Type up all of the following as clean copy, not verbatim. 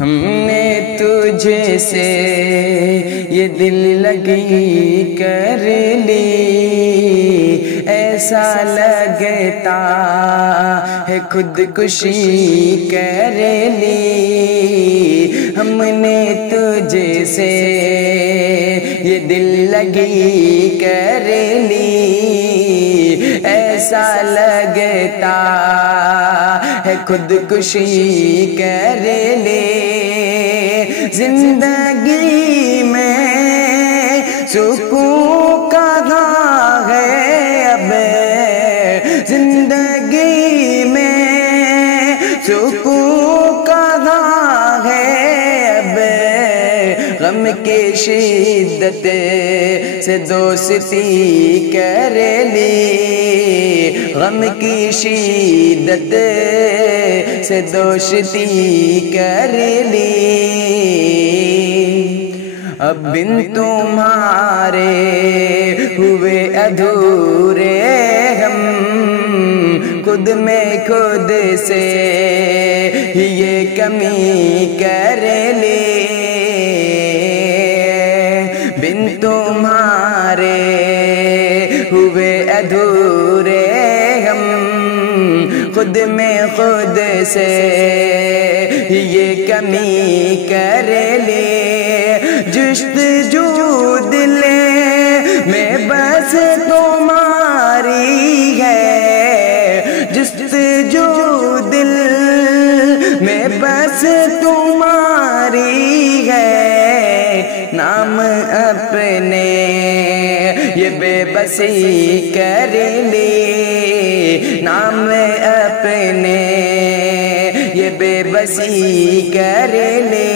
ہم نے تجھ سے یہ دل لگی کر لی، ایسا لگتا ہے خودکشی کر لی۔ ہم نے تجھ سے یہ دل لگی کر لی، ایسا لگتا ہے خودکشی کر لی۔ زندگی میں سکون کہاں ہے اب، زندگی میں سکون کہاں ہے اب، غم کی شدت سے دوستی کر لی، غم کی شدت سے دوستی کر لی۔ اب بن تمہارے ہوئے ادھورے ہم، خود میں خود سے یہ کمی کر لی۔ بن تمہارے ہوئے ادھورے ہم، خود میں خود سے یہ کمی کر لی۔ جستجو دل میں بس تمہاری ہے، جستجو دل میں بس تمہاری ہے، نام اپنے یہ بے بسی کر لی، نام اپنے یہ بے بسی کر لی۔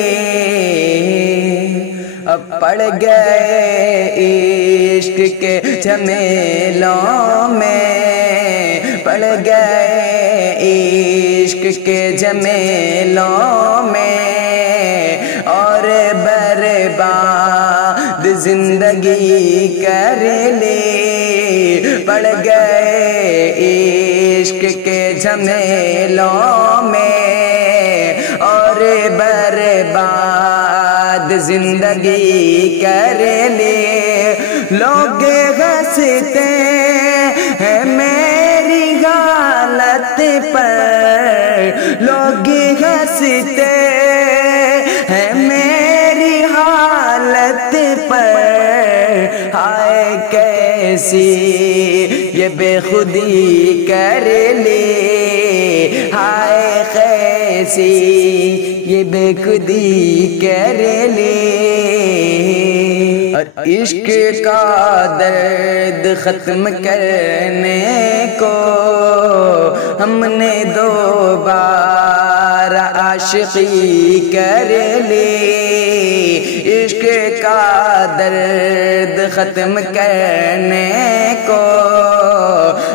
اب پڑ گئے عشق کے جھمیلوں میں، پڑ گئے عشق کے جھمیلوں میں، اور برباد زندگی کر لی۔ پڑ گئے عشق کے جھمیلوں میں، اور برباد زندگی کر لی۔ لوگ ہنستے ہیں میری حالت پر، لوگ ہنستے ہیں میری حالت پر، ہائے کیسی یہ بے خودی کر لی، ہائے کیسی یہ بے خودی کر لی۔ اور عشق کا درد ختم کرنے کو ہم نے دوبارہ عاشقی کر لی، عشق کا درد ختم کرنے کو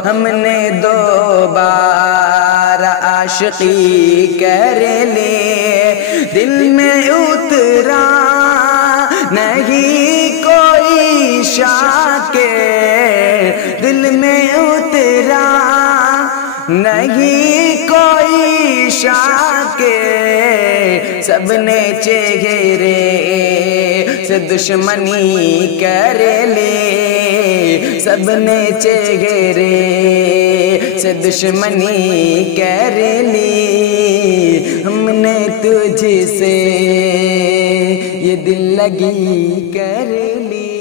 ہم نے دوبارہ عاشقی کر لی۔ دل میں اترا نہیں کوئی شاک، دل میں اترا نہیں کوئی شاک، سب نے چہرے سے دشمنی کر لی، سب نے چہرے سے دشمنی کر لی۔ ہم نے تجھ سے یہ دل لگی کر لی۔